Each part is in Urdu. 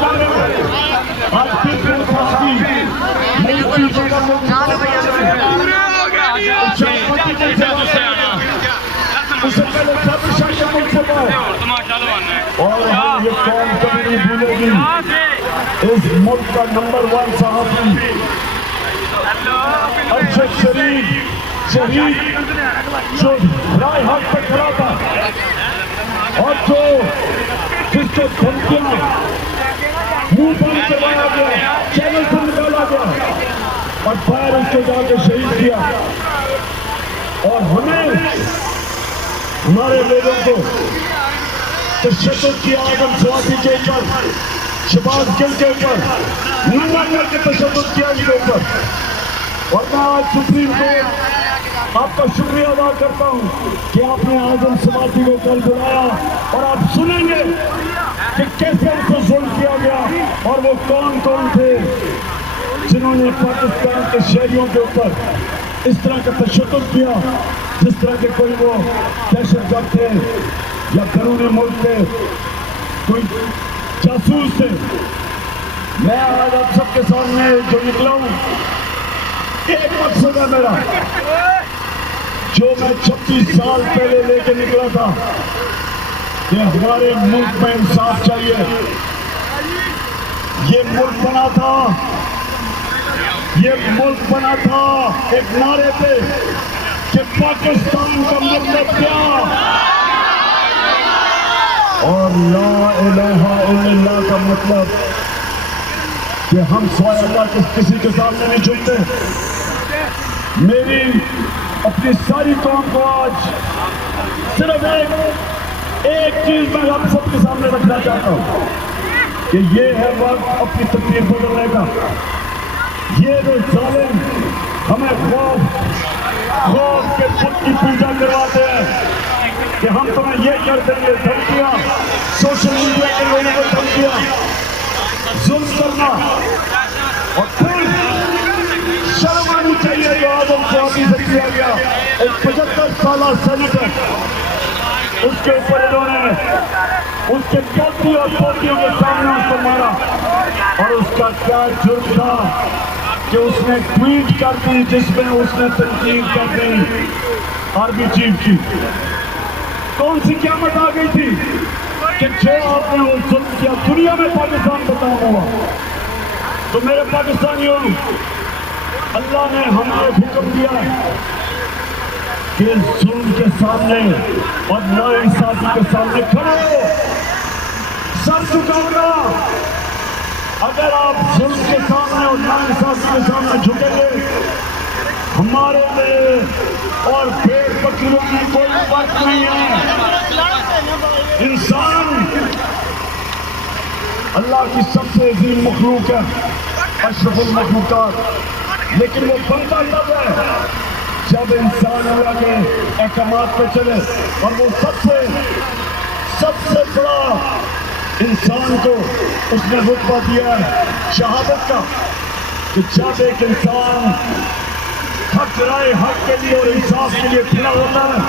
جانے آج پیپل پاسکی ملکی جگہ اسے پہلے سب شاید ملک سے اور یہ قوم کبھی نہیں بھولے گی اس ملک کا نمبر 1 صحافی ارشد شریف شہید جو رائے حق پر کھڑا تھا اور جو جس کو دھمکیاں منہ بند کروایا گیا چینل سے نکالا گیا اور باہر اس کو جا کے شہید کیا اور ہمیں ہمارے لوگوں کو تشدد کی آدم سواتی کے اوپر شباز گل کے اوپر ننگا کر کے تشدد کیا ان کے اوپر اور میں آج سپریم کورٹ آپ کا شکریہ ادا کرتا ہوں کہ آپ نے آدم سواتی کو کل بلایا اور آپ سنیں گے کہ کیسے ان کو ظلم کیا گیا اور وہ کون کون تھے جنہوں نے پاکستان کے شہریوں کے اوپر اس طرح کا تشدد کیا جس طرح کے کوئی وہ دہشت گرد تھے یا بیرون ملک تھے کوئی جاسوس تھے. میں آج آپ سب کے سامنے جو نکلا ہوں ایک مقصد ہے میرا جو میں 36 سال پہلے لے کے نکلا تھا کہ ہمارے ملک میں انصاف چاہیے. یہ ملک بنا تھا ایک نعرے پہ کہ پاکستان کا مطلب کیا اور لا الہ الا اللہ کا مطلب کہ ہم سوائے اللہ کے کسی کے سامنے نہیں جھکتے. میری اپنی ساری قوم کو آج صرف ایک چیز میں آپ سب کے سامنے رکھنا چاہتا ہوں کہ یہ ہے وقت اپنی تقدیر بدلنے کا. یہ جو ظالم ہمیں خوف کے خود کی پوجا کرواتے ہیں کہ ہم تمہیں یہ کر دیں گے, دھمکیاں سوشل میڈیا کے لوگوں کو دھمکیاں ظلم کرنا اور پھر شرم آنی چاہیے جو آدم سواتی سے کیا گیا. ایک 75 سالہ سینیٹر اس کے اوپر انہوں نے اس کے پوتی اور پوتیوں کے سامنے اس کو مارا اور اس کا کیا جرم تھا کہ اس نے ٹویٹ کر دی جس میں اس نے تنقید کر دی آرمی چیف کی. کون سی قیامت آ گئی تھی کہ جو آپ نے وہ ظلم کیا دنیا میں پاکستان بدنام ہوا. تو میرے پاکستانیوں اللہ نے ہمیں حکم دیا کہ ظلم کے سامنے اور ناانصافی کے سامنے کھڑے ہو, سر جھکاؤ. اگر آپ ظلم کے سامنے اور ناانصافی کے سامنے جھکیں گے ہمارے لیے اور بھیڑ بکریوں کی کوئی فرق نہیں ہے. انسان اللہ کی سب سے عظیم مخلوق ہے, اشرف المخلوقات, لیکن وہ بنتا تب ہے جب انسان اللہ کے احکامات پہ چلے. اور وہ سب سے بڑا انسان کو اس نے رتبہ دیا ہے شہادت کا کہ جب ایک انسان حق رائے حق کے لیے اور انصاف کے لیے کھڑا ہوتا ہے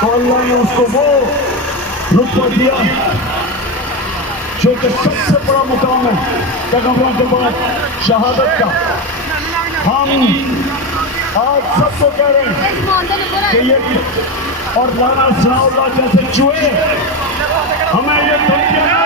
تو اللہ نے اس کو وہ رتبہ دیا جو کہ سب سے بڑا مقام ہے پیغمبروں کے بعد شہادت کا. ہم آج سب کو کہہ رہے ہیں کہ یہ اور رانا ثناء اللہ جیسے چوہے ہمیں یہ دھمکیاں